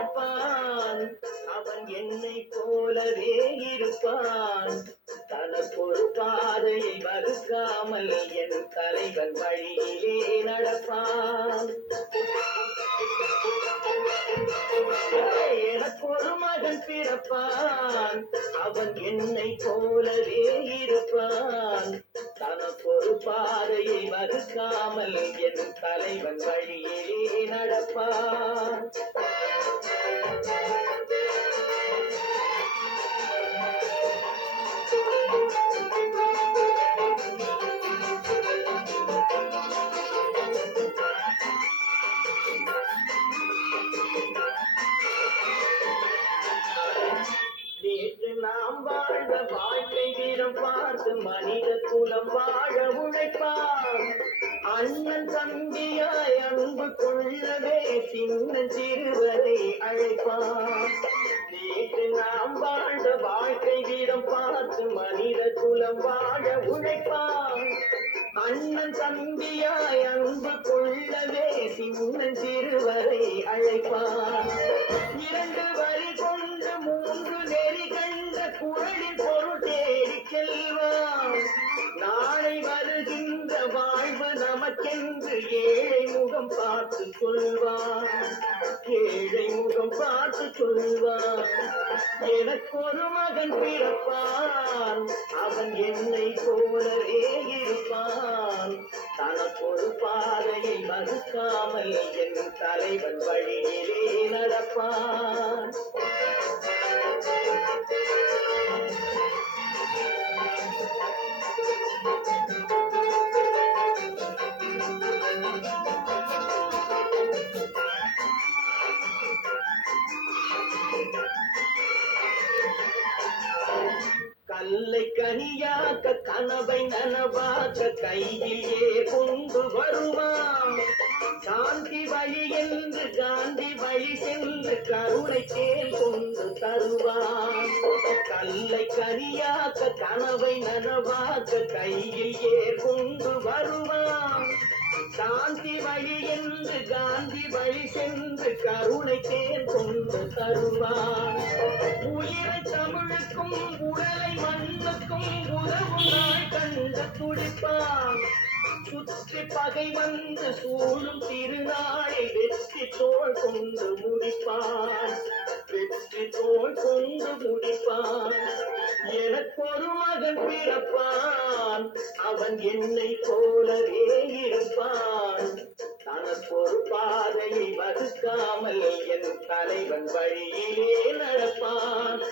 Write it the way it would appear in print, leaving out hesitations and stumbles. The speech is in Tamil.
பிறப்பான் அவன் என்னை போலவே இருப்பான் தனக்கொரு பாதையை வகுக்காமல் என் தலைவன் வழியிலே நடப்பான் எனக்கொரு மகன் பிறப்பான் அவன் என்னை போலவே இருப்பான் தனக்கொரு பாதையை வகுக்காமல் என் தலைவன் வழியிலே நடப்பான் நேற்று நாம் வாழ்ந்த வாழ்க்கை வீரம் பார்த்து மனித குலம் வாழ உழைப்பான் அண்ணன் தம்பியாய் அன்பு கொள்ளவே சின்ன சிறுவரை அழைப்பான் நேற்று நாம் வாழ்ந்த வாழ்க்கை வீரம் பார்த்து மனித குலம் வாழ உழைப்பான் அண்ணன் தம்பியாய் அன்பு கொள்ளவே சின்ன சிறுவரை அழைப்பான் இரண்டு வரி கொண்டு மூன்று நெறி கண்ட குரலின் பொருள் தேடி செல்வான் நாளை வருகின்ற வாழ்வு நமக்கென்று ஏழை முகம் பார்த்து சொல்வான் ஏழை முகம் பார்த்து சொல்வான் எனக்கொரு மகன் பிறப்பான் அவன் என்னை போலவே இருப்பான் தனக்கொரு பாதையை மறுக்காமல் என் தலைவன் வழியிலே நடப்பான் கல்லை கனியாக்க கனவை நனவாக்க கையிலே கொண்டு வருவான் காந்தி வழி என்று காந்தி வழி சென்று கருணை தேல் கொண்டு தருவான் கல்லை கனியாக்க கனவை நனவாக்க கையிலே கொண்டு வருவான் காந்தி வழி என்று காந்தி வழி சென்று கருணை தேல் கொண்டு தருவான் உயிரை தமிழுக்கும் உடலை மண்ணுக்கும் உதவும் நாள் கண்டு துடிப்பான் சுற்றி பகை வந்து சூழும் திருநாளை வெற்றி தோள் கொண்டு முடிப்பான் வெற்றி தோள் கொண்டு முடிப்பான் எனக்கொரு மகன் பிறப்பான் அவன் என்னை போலவே இருப்பான் தனக்கொரு பாதையை வகுக்காமல் என் தலைவன் வழியிலே நடப்பான்